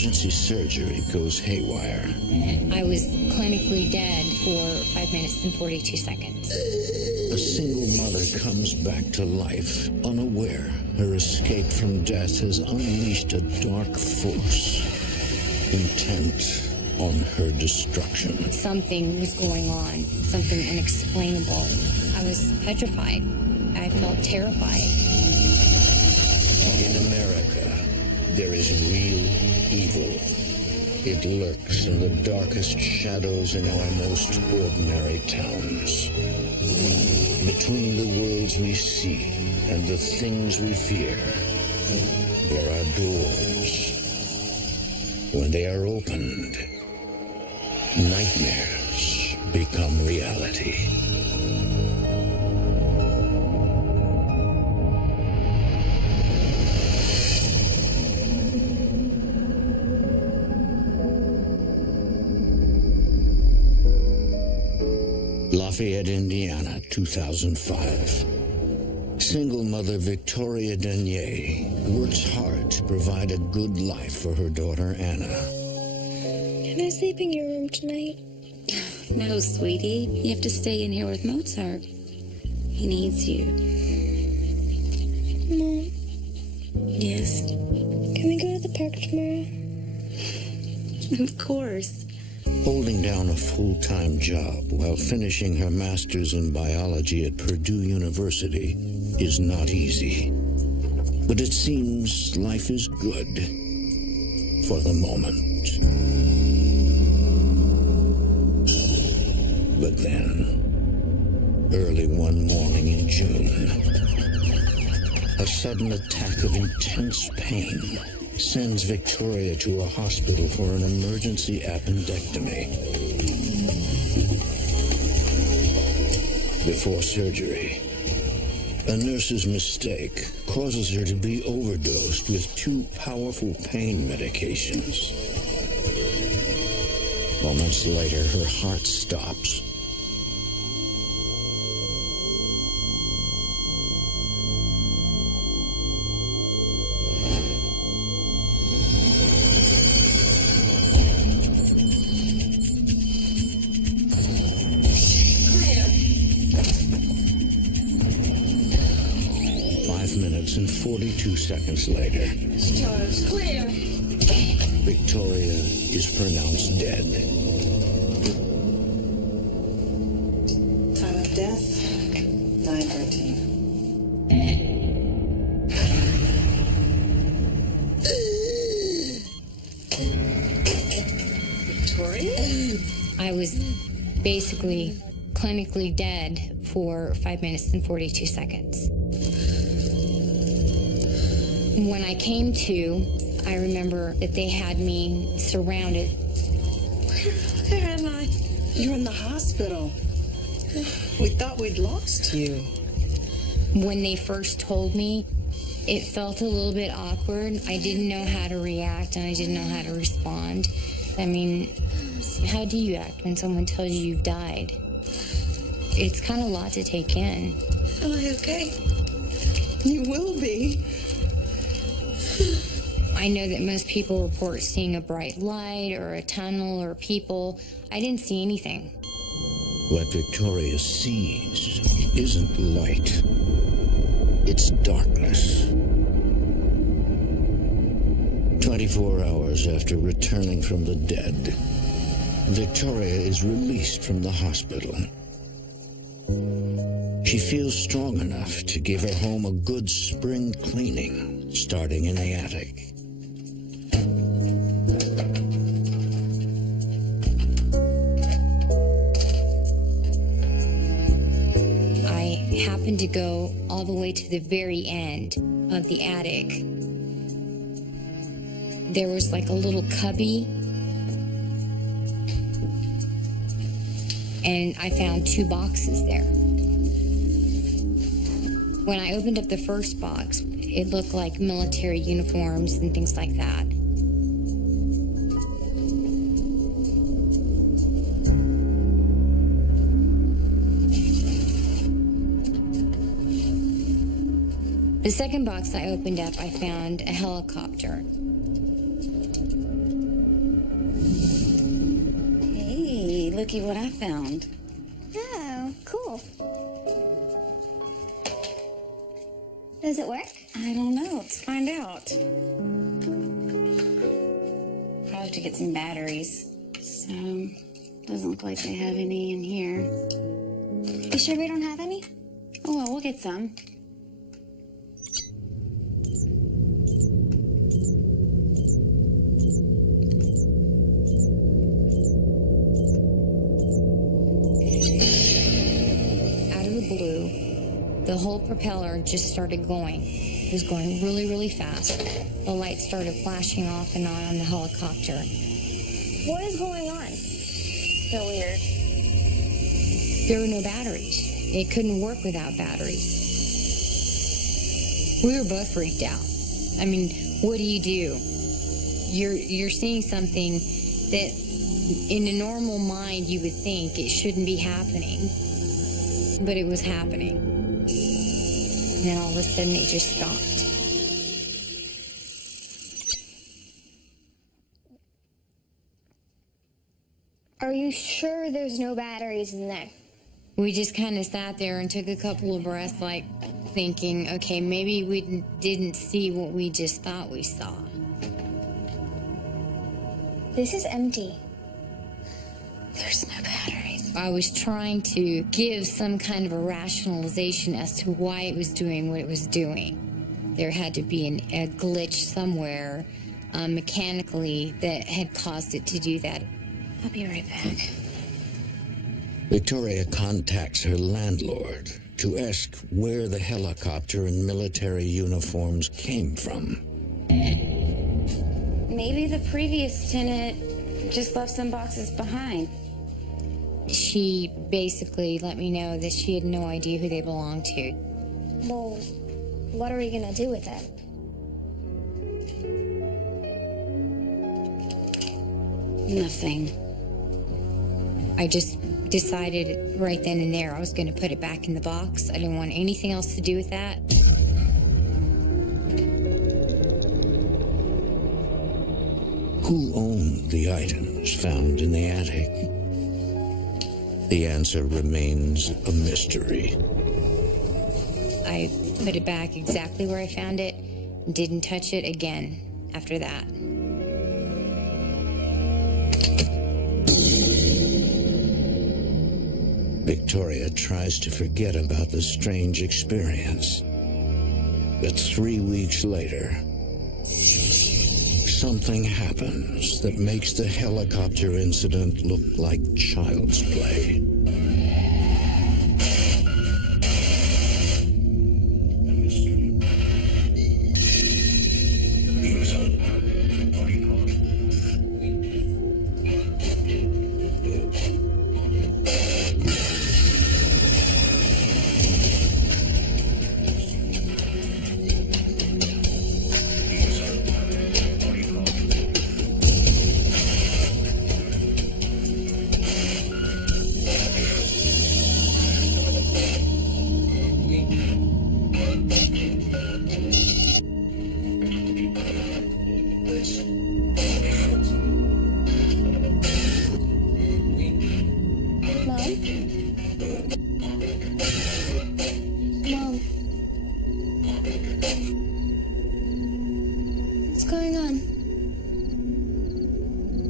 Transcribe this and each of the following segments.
emergency surgery goes haywire. I was clinically dead for 5 minutes and 42 seconds. A single mother comes back to life, unaware her escape from death has unleashed a dark force, intent on her destruction. Something was going on, something unexplainable. I was petrified. I felt terrified. In America, there is real evil. It lurks in the darkest shadows in our most ordinary towns. Between the worlds we see and the things we fear, there are doors. When they are opened, nightmares become reality. Lafayette, Indiana, 2005. Single mother Victoria Denier works hard to provide a good life for her daughter Anna. Can I sleep in your room tonight? No, sweetie. You have to stay in here with Mozart. He needs you. Mom, Yes, can we go to the park tomorrow? of course. Holding down a full-time job while finishing her master's in biology at Purdue University is not easy. But it seems life is good for the moment. But then, early one morning in June, a sudden attack of intense pain sends Victoria to a hospital for an emergency appendectomy. Before surgery, a nurse's mistake causes her to be overdosed with 2 powerful pain medications. Moments later, her heart stops. And 42 seconds later, Stars clear. Victoria is pronounced dead. Time of death, 9:13. Victoria? I was basically clinically dead for 5 minutes and 42 seconds. When I came to, I remember that they had me surrounded. Where am I? You're in the hospital. We thought we'd lost you. When they first told me, it felt a little bit awkward. I didn't know how to react and I didn't know how to respond. I mean, how do you act when someone tells you you've died? It's kind of a lot to take in. Am I okay? You will be. I know that most people report seeing a bright light or a tunnel or people. I didn't see anything. What Victoria sees isn't light. It's darkness. 24 hours after returning from the dead, Victoria is released from the hospital. She feels strong enough to give her home a good spring cleaning, starting in the attic. I happened to go all the way to the very end of the attic. There was like a little cubby, and I found 2 boxes there. When I opened up the first box, it looked like military uniforms and things like that. The second box I opened up, I found a helicopter. looky what I found. Oh, cool. Does it work? I don't know. Let's find out. Probably have to get some batteries. So, doesn't look like they have any in here. You sure we don't have any? Oh, well, we'll get some. Out of the blue, the whole propeller just started going. It was going really, really fast. The lights started flashing off and on the helicopter. What is going on? So weird. There were no batteries. It couldn't work without batteries. We were both freaked out. I mean, what do? You're seeing something that in a normal mind you would think it shouldn't be happening, but it was happening. And then all of a sudden it just stopped. Are you sure there's no batteries in there? We just kind of sat there and took a couple of breaths, like thinking, okay, maybe we didn't see what we just thought we saw. This is empty. There's no batteries. I was trying to give some kind of a rationalization as to why it was doing what it was doing. There had to be a glitch somewhere mechanically that had caused it to do that. I'll be right back. Victoria contacts her landlord to ask where the helicopter and military uniforms came from. Maybe the previous tenant just left some boxes behind. She basically let me know that she had no idea who they belonged to. Well, what are we gonna do with it? Nothing. I just decided right then and there I was going to put it back in the box. I didn't want anything else to do with that. Who owned the items found in the attic? The answer remains a mystery. I put it back exactly where I found it and didn't touch it again after that. Victoria tries to forget about the strange experience. But 3 weeks later, something happens that makes the helicopter incident look like child's play.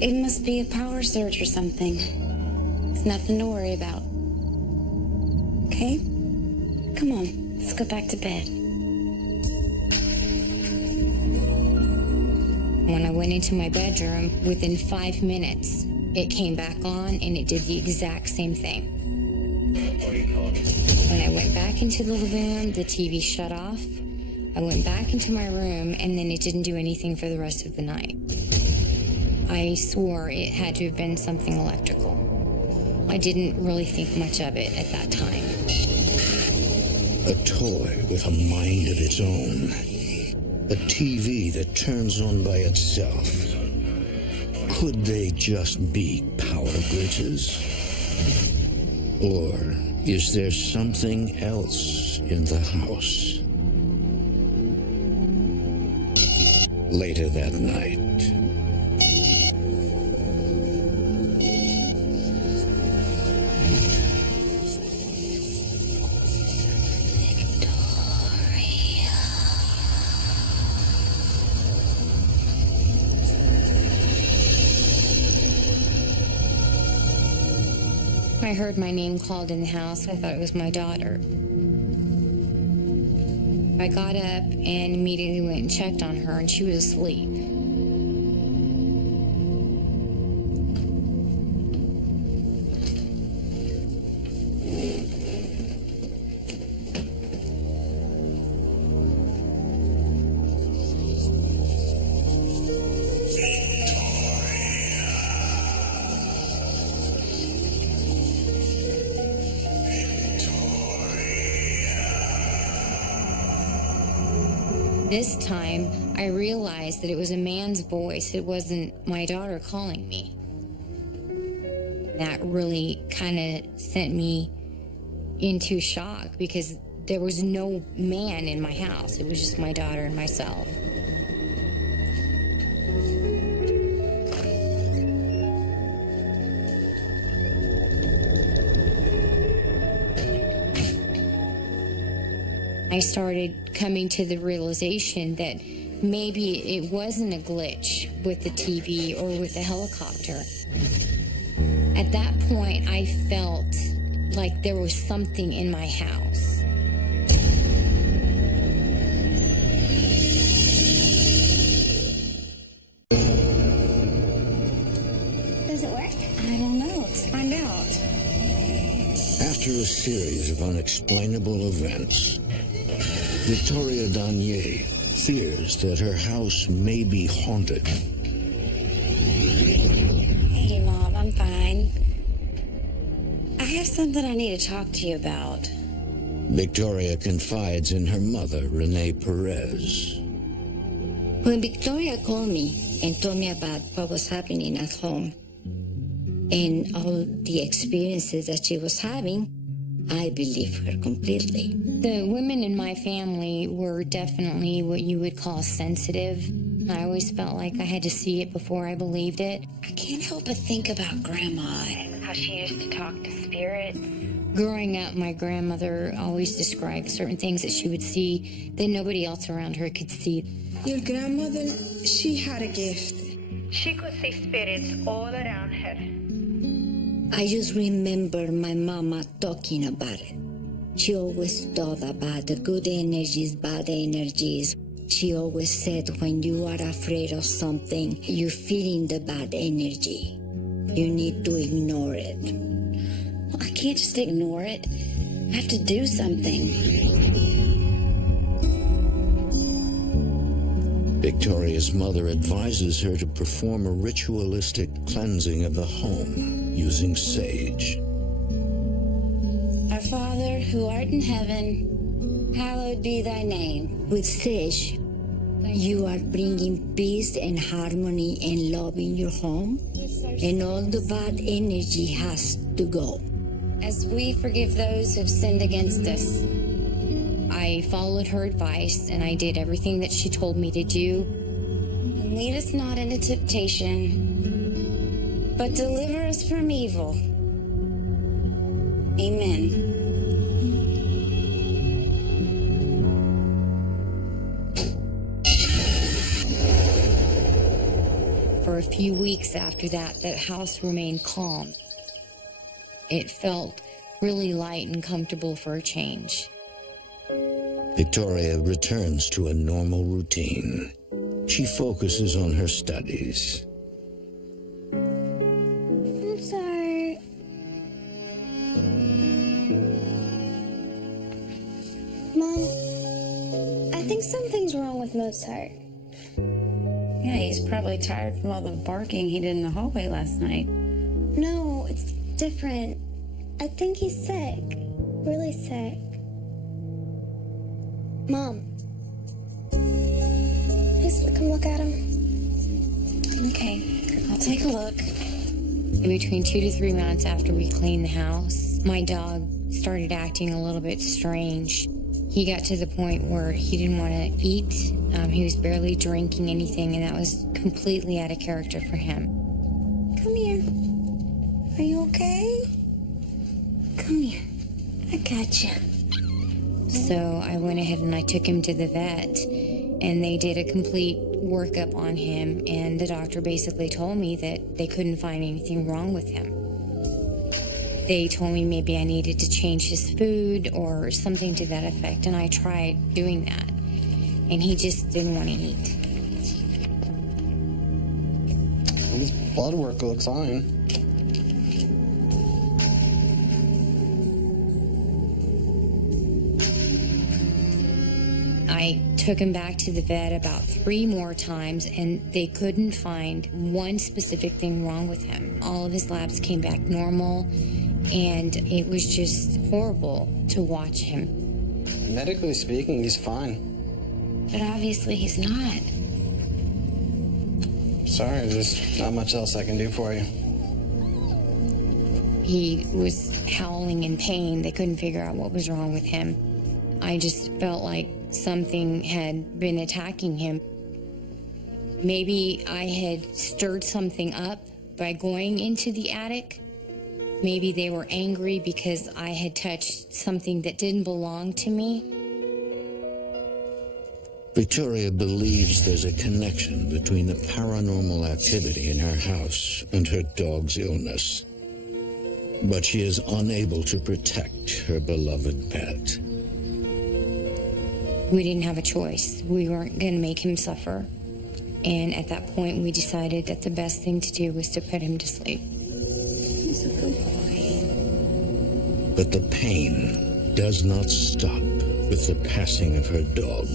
It must be a power surge or something. It's nothing to worry about. Okay? Come on, let's go back to bed. When I went into my bedroom, within 5 minutes, it came back on and it did the exact same thing. When I went back into the living room, the TV shut off. I went back into my room and then it didn't do anything for the rest of the night. I swore it had to have been something electrical. I didn't really think much of it at that time. A toy with a mind of its own. A TV that turns on by itself. Could they just be power glitches? Or is there something else in the house? Later that night. I heard my name called in the house. I thought it was my daughter. I got up and immediately went and checked on her, and she was asleep. This time, I realized that it was a man's voice. It wasn't my daughter calling me. That really kind of sent me into shock because there was no man in my house. It was just my daughter and myself. I started coming to the realization that maybe it wasn't a glitch with the TV or with the helicopter. At that point, I felt like there was something in my house. Does it work? I don't know. Let's find out. After a series of unexplainable events, Victoria Danier fears that her house may be haunted. Hey, Mom, I'm fine. I have something I need to talk to you about. Victoria confides in her mother, Renee Perez. When Victoria called me and told me about what was happening at home and all the experiences that she was having, I believe her completely. The women in my family were definitely what you would call sensitive. I always felt like I had to see it before I believed it. I can't help but think about Grandma and how she used to talk to spirits. Growing up, my grandmother always described certain things that she would see that nobody else around her could see. Your grandmother, she had a gift. She could see spirits all around her. I just remember my mama talking about it. She always thought about the good energies, bad energies. She always said when you are afraid of something, you're feeling the bad energy. You need to ignore it. Well, I can't just ignore it. I have to do something. Victoria's mother advises her to perform a ritualistic cleansing of the home using sage. Our Father, who art in heaven, hallowed be thy name. With sage, you are bringing peace and harmony and love in your home, and all the bad energy has to go. As we forgive those who have sinned against us. I followed her advice and I did everything that she told me to do. And lead us not into temptation, but deliver us from evil. Amen. For a few weeks after that, that house remained calm. It felt really light and comfortable for a change. Victoria returns to a normal routine. She focuses on her studies. Mozart. Mom, I think something's wrong with Mozart. Yeah, he's probably tired from all the barking he did in the hallway last night. No, it's different. I think he's sick. Really sick. Mom. Please come look at him. Okay, I'll take a look. Between 2 to 3 months after we cleaned the house, my dog started acting a little bit strange. He got to the point where he didn't want to eat. He was barely drinking anything, and that was completely out of character for him. Come here. Are you okay? Come here. I got you. So I went ahead and I took him to the vet, and they did a complete workup on him, and the doctor basically told me that they couldn't find anything wrong with him. They told me maybe I needed to change his food or something to that effect, and I tried doing that, and he just didn't want to eat. His blood work looks fine. I took him back to the vet about 3 more times, and they couldn't find one specific thing wrong with him. All of his labs came back normal, and it was just horrible to watch him. Medically speaking, he's fine. But obviously he's not. Sorry, there's not much else I can do for you. He was howling in pain. They couldn't figure out what was wrong with him. I just felt like something had been attacking him. Maybe I had stirred something up by going into the attic. Maybe they were angry because I had touched something that didn't belong to me. Victoria believes there's a connection between the paranormal activity in her house and her dog's illness. But she is unable to protect her beloved pet. We didn't have a choice. We weren't going to make him suffer. And at that point, we decided that the best thing to do was to put him to sleep. He's a good boy. But the pain does not stop with the passing of her dog.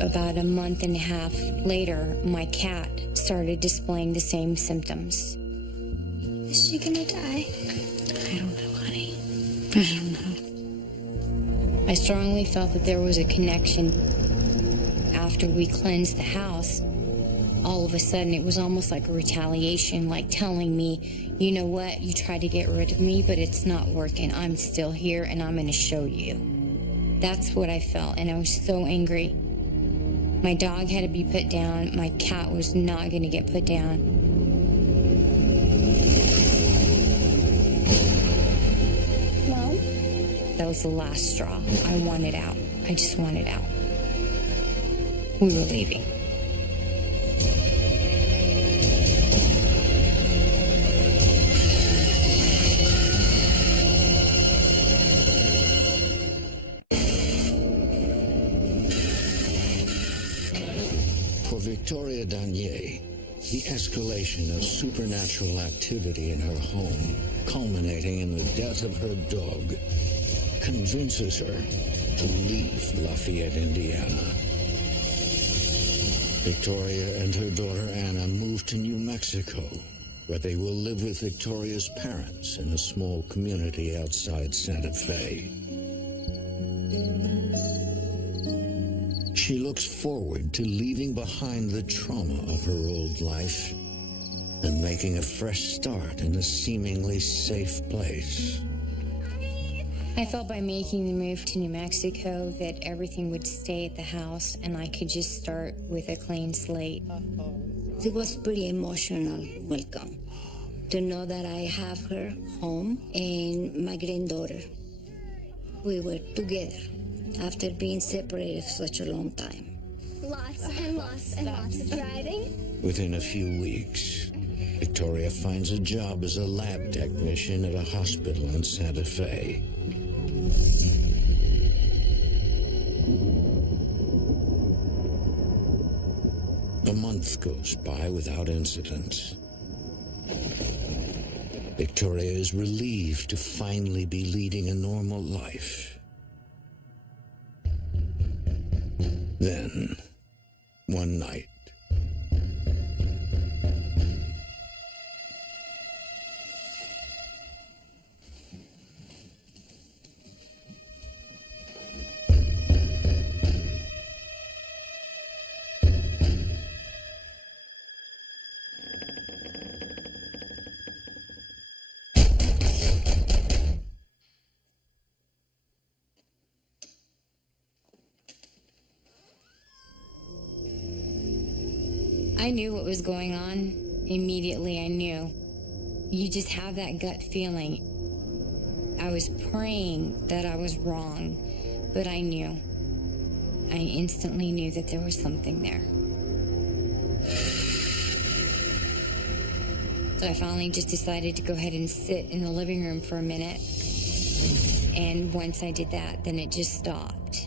About a month and a half later, my cat started displaying the same symptoms. Is she gonna die? I don't know, honey. I don't know. I strongly felt that there was a connection. After we cleansed the house, all of a sudden it was almost like a retaliation, like telling me, you know what, you tried to get rid of me, but it's not working. I'm still here and I'm going to show you. That's what I felt, and I was so angry. My dog had to be put down. My cat was not going to get put down. Mom? That was the last straw. I wanted out. I just wanted out. We were leaving. For Victoria Danier, the escalation of supernatural activity in her home, culminating in the death of her dog, convinces her to leave Lafayette, Indiana. Victoria and her daughter Anna move to New Mexico, where they will live with Victoria's parents in a small community outside Santa Fe. She looks forward to leaving behind the trauma of her old life and making a fresh start in a seemingly safe place. I felt by making the move to New Mexico that everything would stay at the house and I could just start with a clean slate. It was pretty emotional welcome to know that I have her home and my granddaughter. We were together after being separated for such a long time. Lots and lots and lots of driving. Within a few weeks, Victoria finds a job as a lab technician at a hospital in Santa Fe. A month goes by without incident. Victoria is relieved to finally be leading a normal life. Then, one night, I knew what was going on. Immediately, I knew. You just have that gut feeling. I was praying that I was wrong, but I knew. I instantly knew that there was something there. So I finally just decided to go ahead and sit in the living room for a minute. And once I did that, then it just stopped.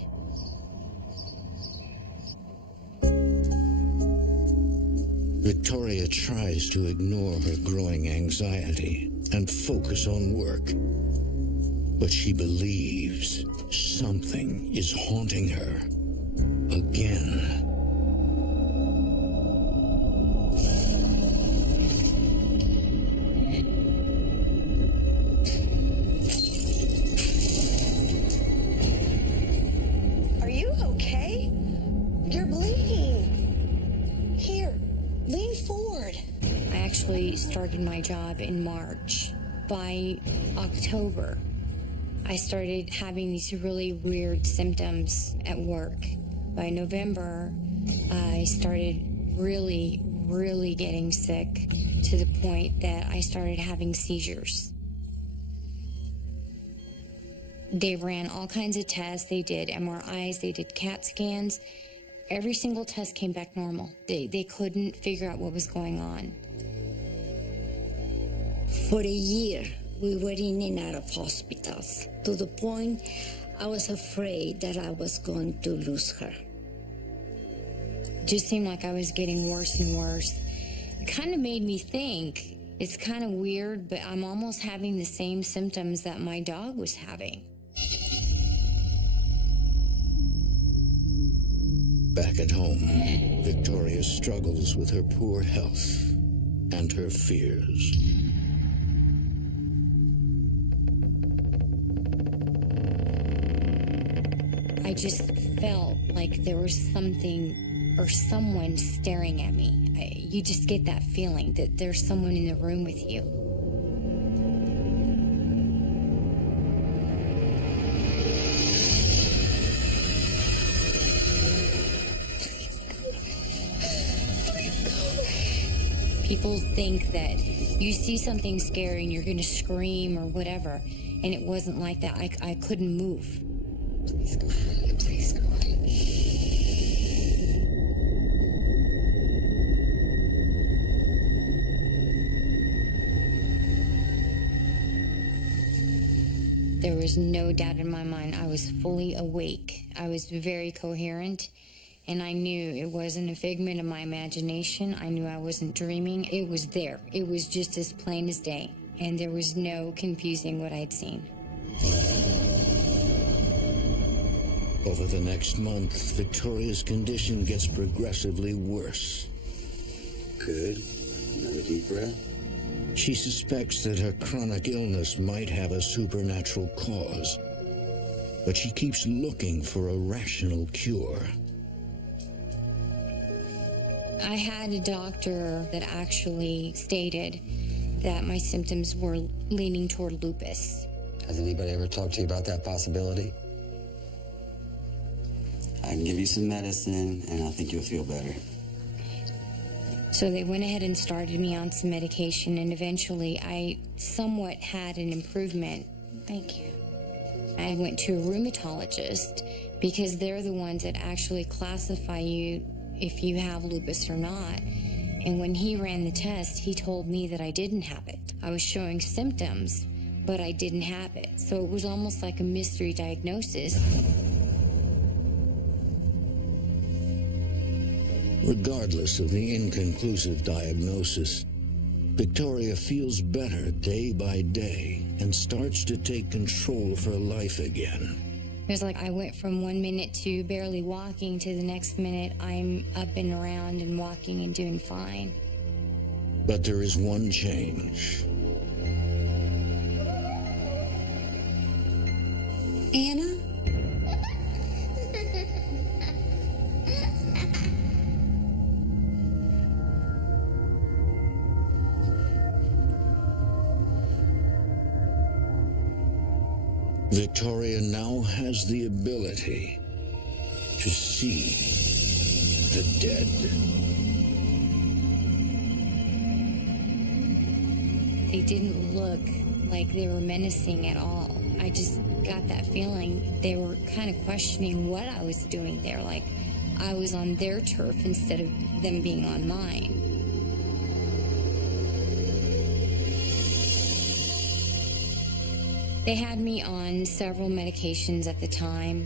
Victoria tries to ignore her growing anxiety and focus on work. But she believes something is haunting her again. Are you okay? You're bleeding. Here, lean forward. I actually started my job in March. By October, I started having these really weird symptoms at work. By November, I started really, really getting sick to the point that I started having seizures. They ran all kinds of tests. They did MRIs, they did CAT scans. Every single test came back normal. They couldn't figure out what was going on. For a year, we were in and out of hospitals, to the point I was afraid that I was going to lose her. It just seemed like I was getting worse and worse. It kind of made me think, it's kind of weird, but I'm almost having the same symptoms that my dog was having. Back at home, Victoria struggles with her poor health and her fears. I just felt like there was something or someone staring at me. You just get that feeling that there's someone in the room with you. People think that you see something scary and you're going to scream or whatever, and it wasn't like that. I couldn't move. Please go on. Please go on. There was no doubt in my mind. I was fully awake. I was very coherent, and I knew it wasn't a figment of my imagination. I knew I wasn't dreaming. It was there. It was just as plain as day, and there was no confusing what I'd seen. Over the next month, Victoria's condition gets progressively worse. Good. Another deep breath. She suspects that her chronic illness might have a supernatural cause, but she keeps looking for a rational cure. I had a doctor that actually stated that my symptoms were leaning toward lupus. Has anybody ever talked to you about that possibility? I can give you some medicine, and I think you'll feel better. So they went ahead and started me on some medication, and eventually I somewhat had an improvement. Thank you. I went to a rheumatologist because they're the ones that actually classify you if you have lupus or not. And when he ran the test, he told me that I didn't have it. I was showing symptoms, but I didn't have it. So it was almost like a mystery diagnosis. Regardless of the inconclusive diagnosis, Victoria feels better day by day and starts to take control of her life again. It was like I went from 1 minute to barely walking to the next minute I'm up and around and walking and doing fine. But there is one change. Anna? Victoria now has the ability to see the dead. They didn't look like they were menacing at all. I just got that feeling they were kind of questioning what I was doing there, like I was on their turf instead of them being on mine. They had me on several medications at the time.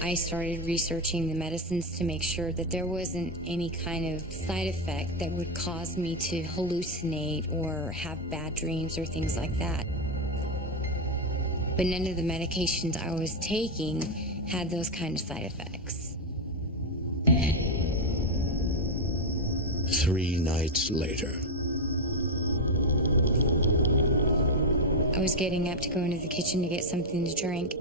I started researching the medicines to make sure that there wasn't any kind of side effect that would cause me to hallucinate or have bad dreams or things like that. But none of the medications I was taking had those kind of side effects. 3 nights later. I was getting up to go into the kitchen to get something to drink.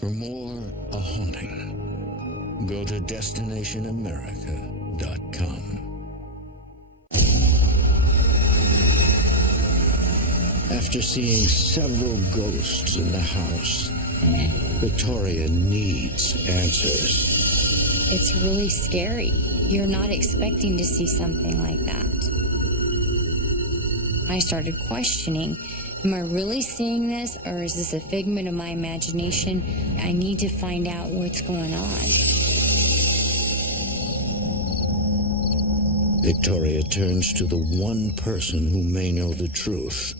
For more A Haunting, go to DestinationAmerica.com. After seeing several ghosts in the house, Victoria needs answers. It's really scary. You're not expecting to see something like that. I started questioning, am I really seeing this, or is this a figment of my imagination? I need to find out what's going on. Victoria turns to the one person who may know the truth.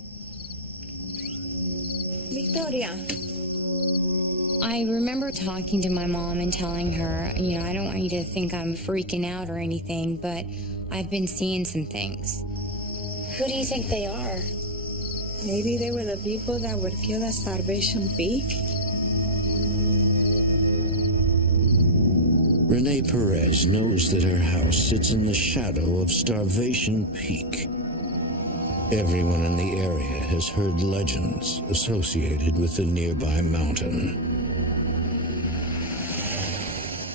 Victoria. I remember talking to my mom and telling her, I don't want you to think I'm freaking out or anything, but I've been seeing some things. Who do you think they are? Maybe they were the people that would kill at Starvation Peak. Renee Perez knows that her house sits in the shadow of Starvation Peak. Everyone in the area has heard legends associated with the nearby mountain.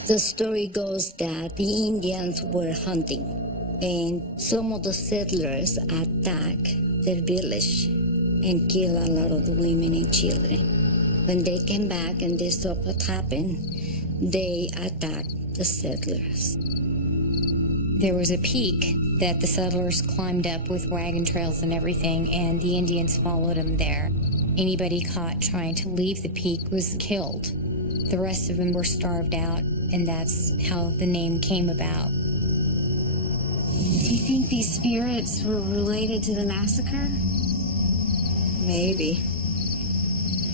The story goes that the Indians were hunting, and some of the settlers attacked their village and killed a lot of the women and children. When they came back and they saw what happened, they attacked the settlers. There was a peak that the settlers climbed up with wagon trails and everything, and the Indians followed them there. Anybody caught trying to leave the peak was killed. The rest of them were starved out, and that's how the name came about. Do you think these spirits were related to the massacre? Maybe.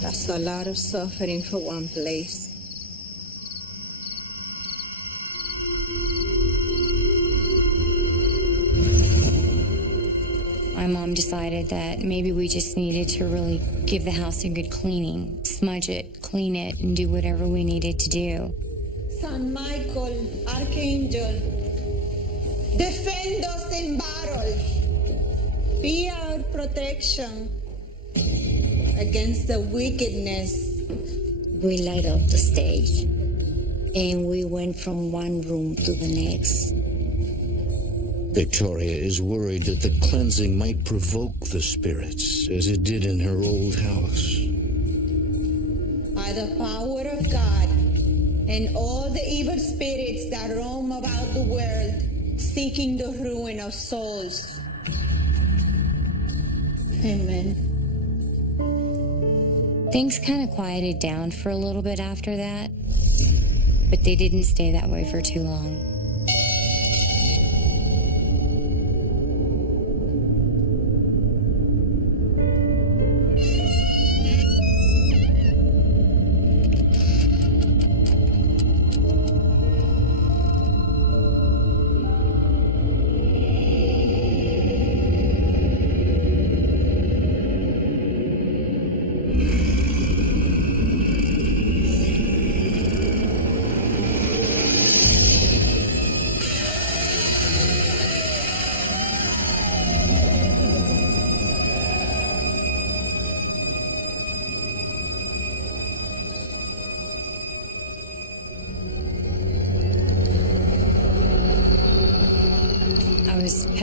That's a lot of suffering for one place. My mom decided that maybe we just needed to really give the house a good cleaning, smudge it, clean it, and do whatever we needed to do. San Michael, Archangel, defend us in battle. Be our protection against the wickedness. We light up the stage, and we went from one room to the next. Victoria is worried that the cleansing might provoke the spirits, as it did in her old house. By the power of God and all the evil spirits that roam about the world, seeking the ruin of souls. Amen. Things kind of quieted down for a little bit after that, but they didn't stay that way for too long.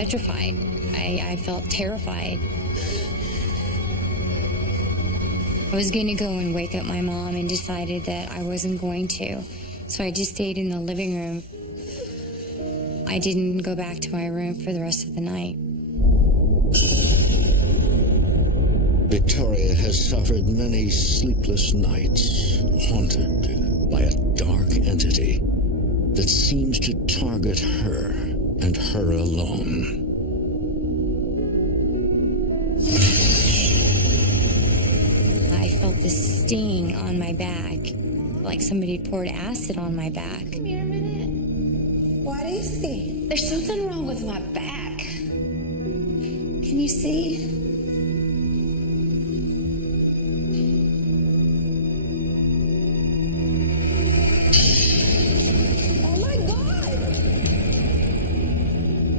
petrified. I felt terrified. I was going to go and wake up my mom and decided that I wasn't going to. So I just stayed in the living room. I didn't go back to my room for the rest of the night. Victoria has suffered many sleepless nights, haunted by a dark entity that seems to target her and her alone. I felt this sting on my back, like somebody poured acid on my back. Come here a minute. What is it? There's something wrong with my back. Can you see?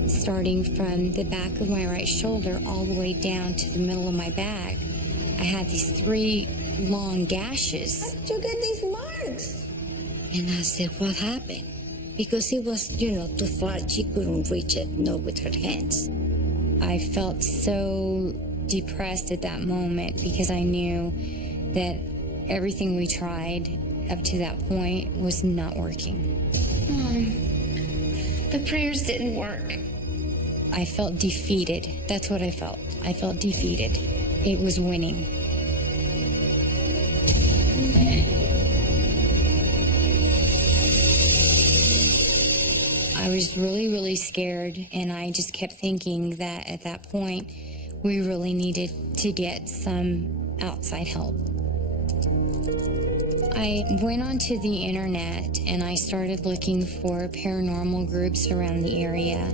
Starting from the back of my right shoulder all the way down to the middle of my back, I had these 3 long gashes. How did you get these marks? And I said, what happened? Because it was, too far. She couldn't reach it, with her hands. I felt so depressed at that moment because I knew that everything we tried up to that point was not working. The prayers didn't work. I felt defeated. That's what I felt. I felt defeated. It was winning. I was really, really scared, and I just kept thinking that at that point, we really needed to get some outside help. I went onto the internet and I started looking for paranormal groups around the area.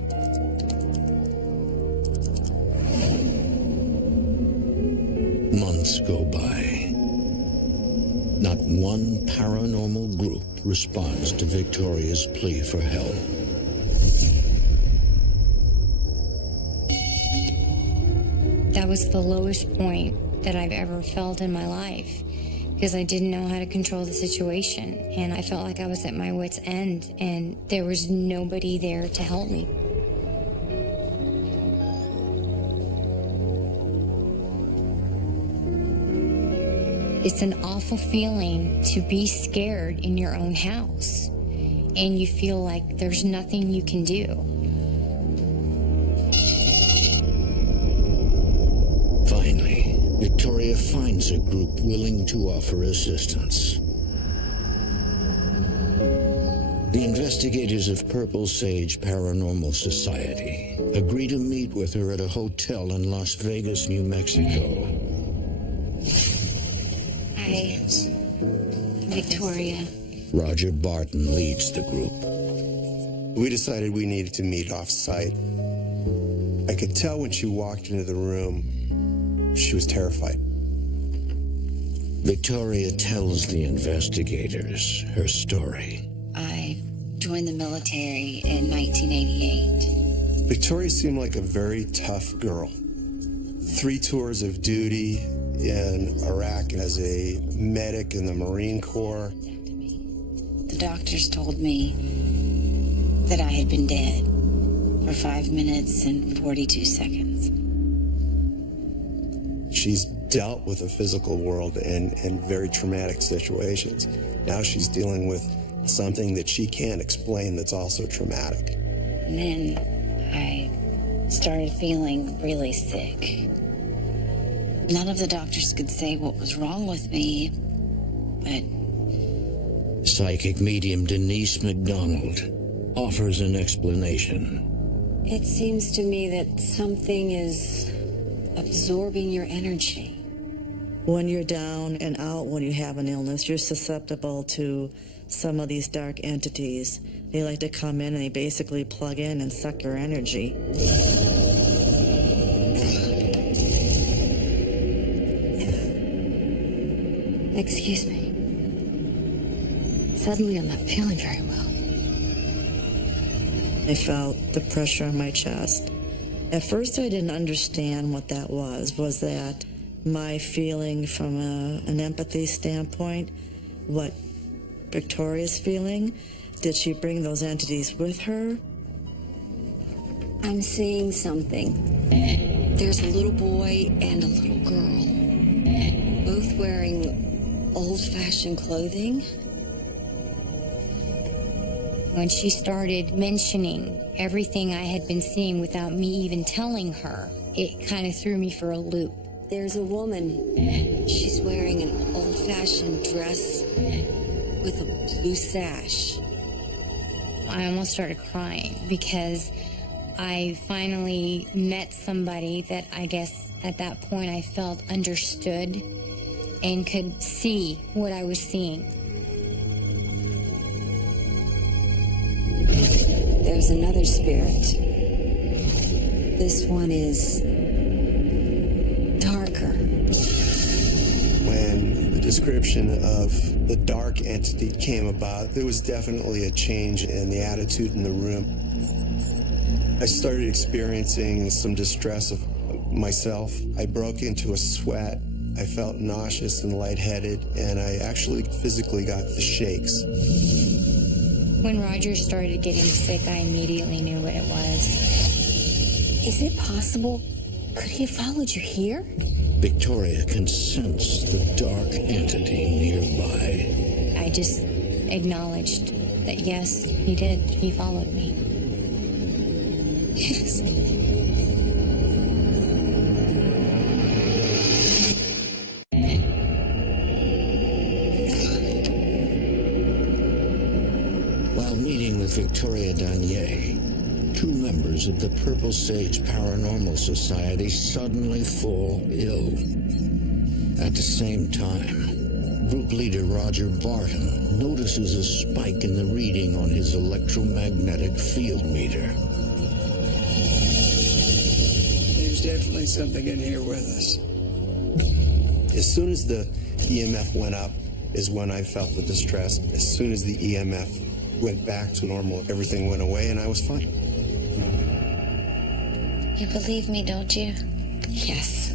Months go by. Not one paranormal group responds to Victoria's plea for help. That was the lowest point that I've ever felt in my life because I didn't know how to control the situation, and I felt like I was at my wit's end and there was nobody there to help me. It's an awful feeling to be scared in your own house and you feel like there's nothing you can do. Finally, Victoria finds a group willing to offer assistance. The investigators of Purple Sage Paranormal Society agree to meet with her at a hotel in Las Vegas, New Mexico. Hi, Victoria. Roger Barton leads the group. We decided we needed to meet off-site. I could tell when she walked into the room, she was terrified. Victoria tells the investigators her story. I joined the military in 1988. Victoria seemed like a very tough girl. 3 tours of duty in Iraq as a medic in the Marine Corps. The doctors told me that I had been dead for 5 minutes and 42 seconds. She's dealt with the physical world in very traumatic situations. Now she's dealing with something that she can't explain that's also traumatic. And then I started feeling really sick. None of the doctors could say what was wrong with me, but... Psychic medium Denise McDonald offers an explanation. It seems to me that something is absorbing your energy. When you're down and out, when you have an illness, you're susceptible to some of these dark entities. They like to come in and they basically plug in and suck your energy. Excuse me. Suddenly I'm not feeling very well. I felt the pressure on my chest. At first I didn't understand what that was. Was that my feeling from an empathy standpoint, what Victoria's feeling? Did she bring those entities with her? I'm seeing something. There's a little boy and a little girl, both wearing old-fashioned clothing. When she started mentioning everything I had been seeing without me even telling her, it kind of threw me for a loop. There's a woman. She's wearing an old-fashioned dress with a blue sash. I almost started crying because I finally met somebody that I guess at that point I felt understood and could see what I was seeing. There's another spirit. This one is darker. When the description of the dark entity came about, there was definitely a change in the attitude in the room. I started experiencing some distress of myself. I broke into a sweat. I felt nauseous and lightheaded, and I actually physically got the shakes. When Roger started getting sick, I immediately knew what it was. Is it possible? Could he have followed you here? Victoria can sense the dark entity nearby. I just acknowledged that yes, he did. He followed me. Yes. While meeting with Victoria Danier, two members of the Purple Sage Paranormal Society suddenly fall ill. At the same time, group leader Roger Barton notices a spike in the reading on his electromagnetic field meter. There's definitely something in here with us. As soon as the EMF went up is when I felt the distress. As soon as the EMF went back to normal, everything went away and I was fine. You believe me, don't you? Yes,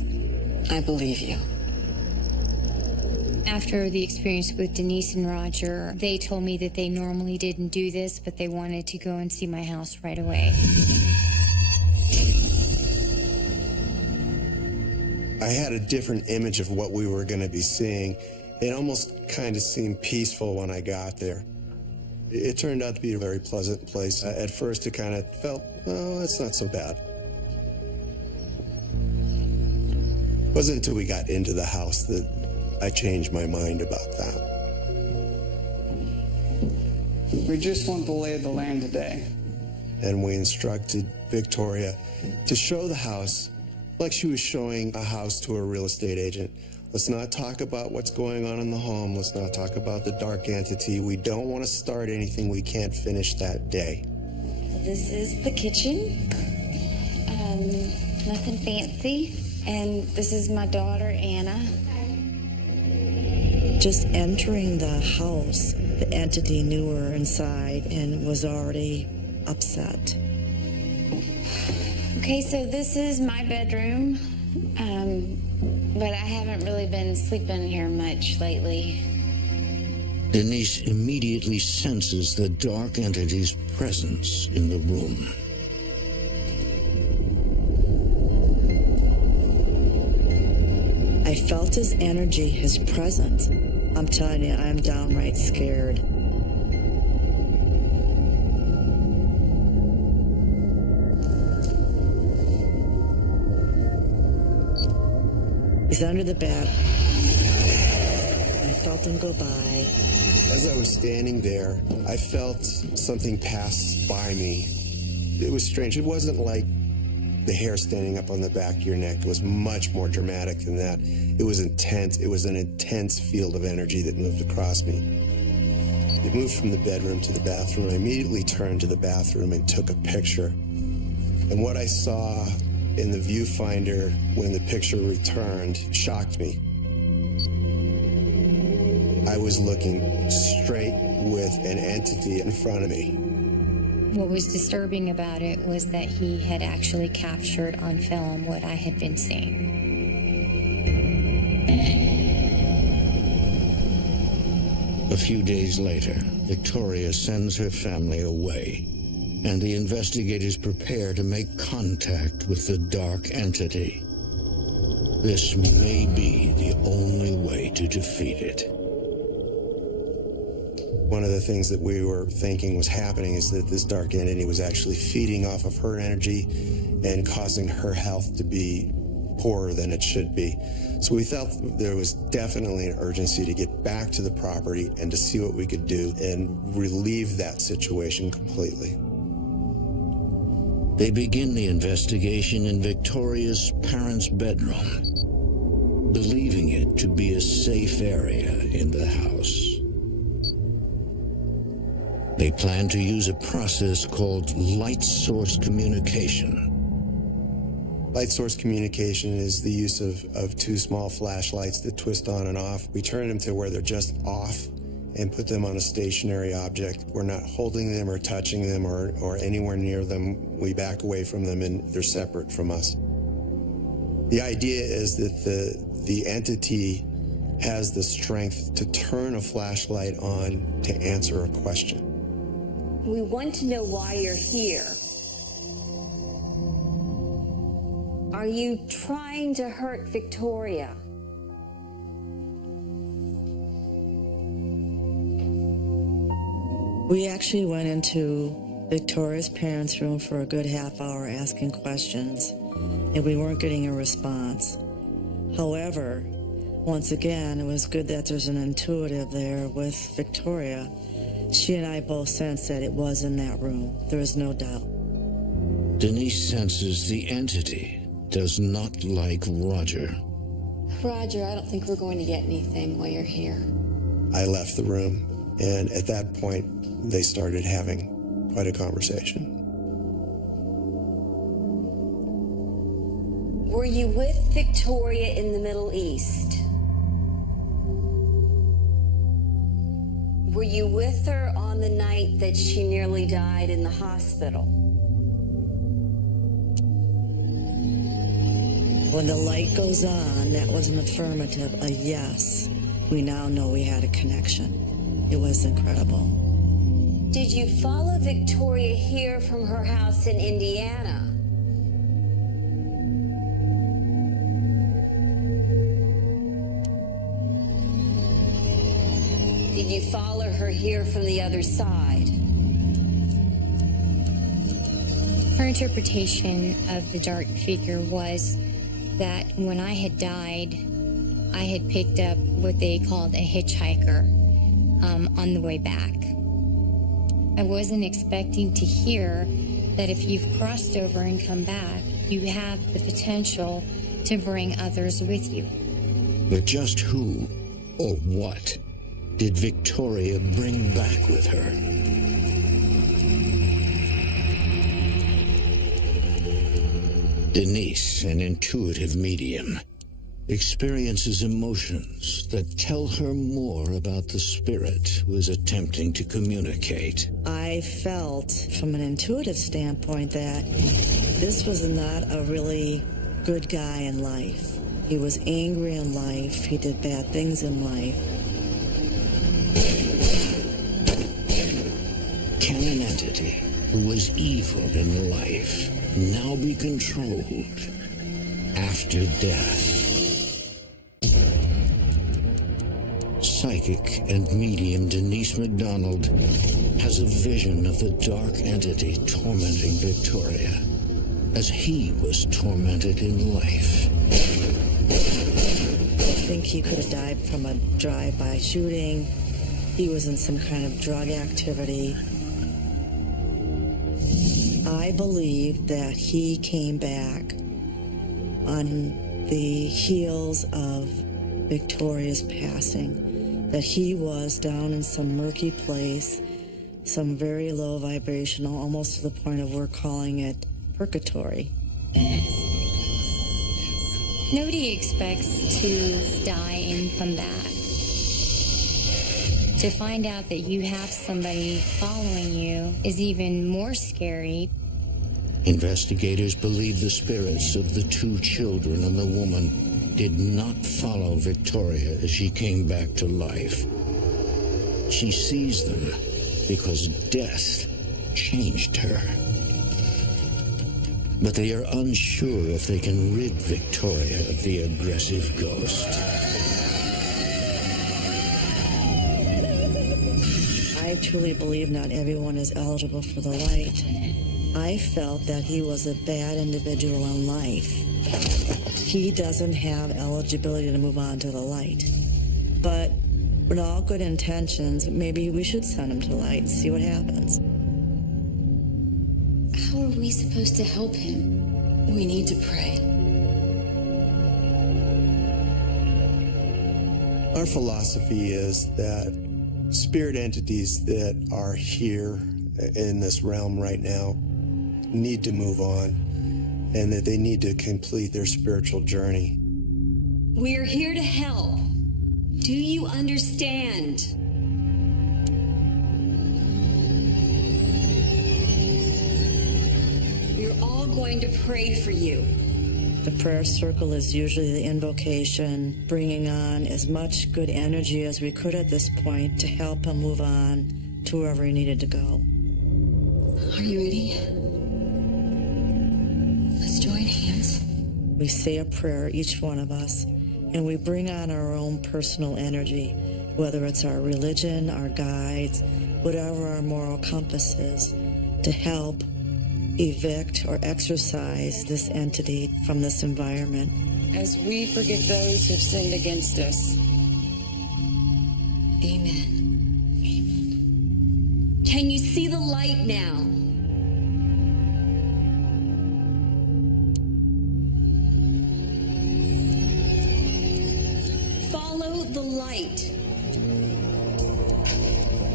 I believe you. After the experience with Denise and Roger, they told me that they normally didn't do this, but they wanted to go and see my house right away. I had a different image of what we were going to be seeing. It almost kind of seemed peaceful when I got there. It turned out to be a very pleasant place. At first, it kind of felt, oh, it's not so bad. It wasn't until we got into the house that I changed my mind about that. We just want the lay of the land today. And we instructed Victoria to show the house like she was showing a house to a real estate agent. Let's not talk about what's going on in the home. Let's not talk about the dark entity. We don't want to start anything we can't finish that day. This is the kitchen. Nothing fancy. And this is my daughter, Anna. Just entering the house, the entity knew her inside and was already upset. Okay, so this is my bedroom. But I haven't really been sleeping here much lately. Denise immediately senses the dark entity's presence in the room. I felt his energy, his presence. I'm telling you, I'm downright scared. He's under the bed. I felt him go by. As I was standing there, I felt something pass by me. It was strange. It wasn't like the hair standing up on the back of your neck. It was much more dramatic than that. It was intense. It was an intense field of energy that moved across me. It moved from the bedroom to the bathroom. I immediately turned to the bathroom and took a picture. And what I saw in the viewfinder when the picture returned shocked me. I was looking straight with an entity in front of me. What was disturbing about it was that he had actually captured on film what I had been seeing. A few days later, Victoria sends her family away. and the investigators prepare to make contact with the dark entity. This may be the only way to defeat it. One of the things that we were thinking was happening is that this dark entity was actually feeding off of her energy and causing her health to be poorer than it should be. So we felt there was definitely an urgency to get back to the property and to see what we could do and relieve that situation completely. They begin the investigation in Victoria's parents' bedroom, believing it to be a safe area in the house. They plan to use a process called light source communication. Light source communication is the use of two small flashlights that twist on and off. We turn them to where they're just off and put them on a stationary object. We're not holding them or touching them or anywhere near them. We back away from them and they're separate from us. The idea is that the entity has the strength to turn a flashlight on to answer a question. We want to know why you're here. Are you trying to hurt Victoria? We actually went into Victoria's parents' room for a good half hour asking questions, and we weren't getting a response. However, once again, it was good that there's an intuitive there with Victoria. She and I both sensed that it was in that room. There is no doubt. Denise senses the entity does not like Roger. Roger, I don't think we're going to get anything while you're here. I left the room, and at that point, they started having quite a conversation. Were you with Victoria in the Middle East? Were you with her on the night that she nearly died in the hospital? When the light goes on, that was an affirmative, a yes. We now know we had a connection. It was incredible. Did you follow Victoria here from her house in Indiana? Did you follow her here from the other side? Her interpretation of the dark figure was that when I had died, I had picked up what they called a hitchhiker on the way back. I wasn't expecting to hear that if you've crossed over and come back, you have the potential to bring others with you. But just who or what did Victoria bring back with her? Denise, an intuitive medium, experiences emotions that tell her more about the spirit who is attempting to communicate. I felt, from an intuitive standpoint, that this was not a really good guy in life. He was angry in life. He did bad things in life. Can an entity who was evil in life now be controlled after death? Psychic and medium Denise MacDonald has a vision of the dark entity tormenting Victoria as he was tormented in life. I think he could have died from a drive-by shooting. He was in some kind of drug activity. I believe that he came back on the heels of Victoria's passing, that he was down in some murky place, some very low vibrational, almost to the point of we're calling it purgatory. Nobody expects to die and come back. To find out that you have somebody following you is even more scary. Investigators believe the spirits of the two children and the woman did not follow Victoria as she came back to life. She sees them because death changed her. But they are unsure if they can rid Victoria of the aggressive ghost. I truly believe not everyone is eligible for the light. I felt that he was a bad individual in life. He doesn't have eligibility to move on to the light. But with all good intentions, maybe we should send him to light and see what happens. How are we supposed to help him? We need to pray. Our philosophy is that spirit entities that are here in this realm right now need to move on, and that they need to complete their spiritual journey. We're here to help. Do you understand? We're all going to pray for you. The prayer circle is usually the invocation, bringing on as much good energy as we could at this point to help him move on to wherever he needed to go. Are you ready? Let's join hands. We say a prayer, each one of us, and we bring on our own personal energy, whether it's our religion, our guides, whatever our moral compass is, to help evict or exorcise this entity from this environment. As we forgive those who've sinned against us. Amen. Amen. Can you see the light now? Follow the light.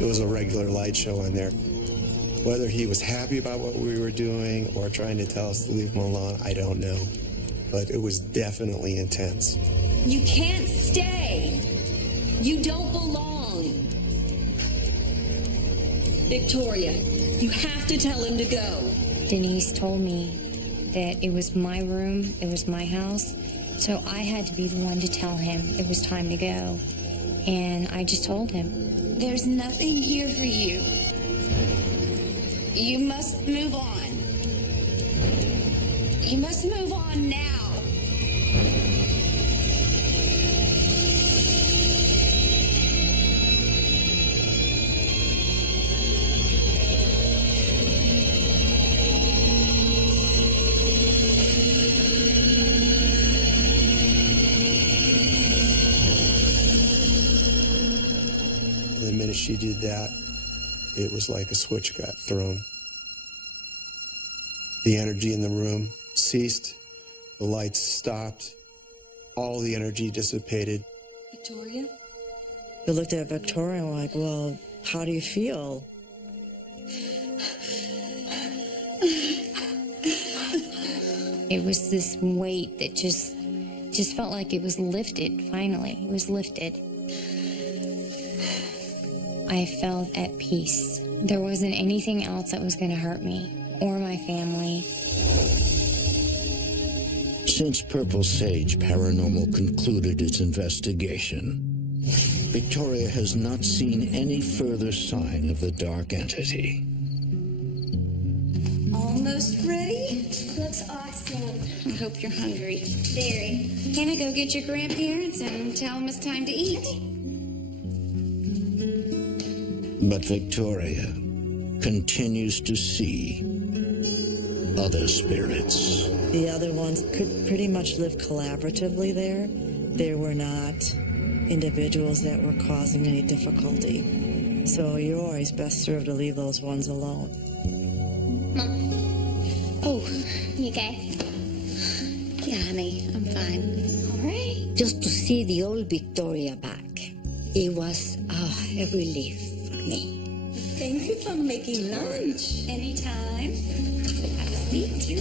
It was a regular light show in there. Whether he was happy about what we were doing or trying to tell us to leave him alone, I don't know. But it was definitely intense. You can't stay. You don't belong. Victoria, you have to tell him to go. Denise told me that it was my room, it was my house, so I had to be the one to tell him it was time to go. And I just told him. There's nothing here for you. You must move on. You must move on now. The minute she did that, it was like a switch got thrown. The energy in the room ceased, the lights stopped, all the energy dissipated. Victoria? We looked at Victoria and we're like, well, how do you feel? It was this weight that just felt like it was lifted, finally. It was lifted. I felt at peace. There wasn't anything else that was going to hurt me or my family. Since Purple Sage Paranormal concluded its investigation, Victoria has not seen any further sign of the dark entity. Almost ready? Looks awesome. I hope you're hungry. Very. Can I go get your grandparents and tell them it's time to eat? But Victoria continues to see other spirits. The other ones could pretty much live collaboratively there. They were not individuals that were causing any difficulty. So you're always best served to leave those ones alone. Mom. Oh, you okay? Yeah, honey, I'm fine. All right. Just to see the old Victoria back, it was a relief for me. Thank you for making lunch. Anytime. Have a seat.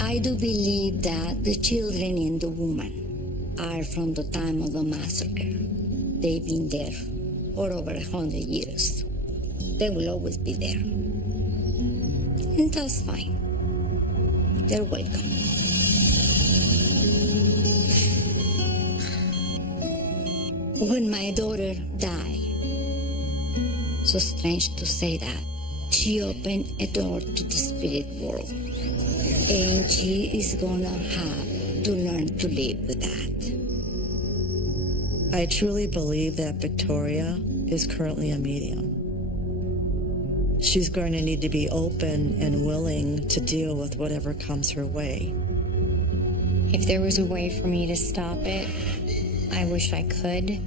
I do believe that the children and the woman are from the time of the massacre. They've been there for over 100 years. They will always be there. And that's fine. They're welcome. When my daughter died, so strange to say that, she opened a door to the spirit world. And she is gonna have to learn to live with that. I truly believe that Victoria is currently a medium. She's going to need to be open and willing to deal with whatever comes her way. If there was a way for me to stop it, I wish I could.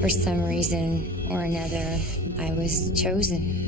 For some reason or another, I was chosen.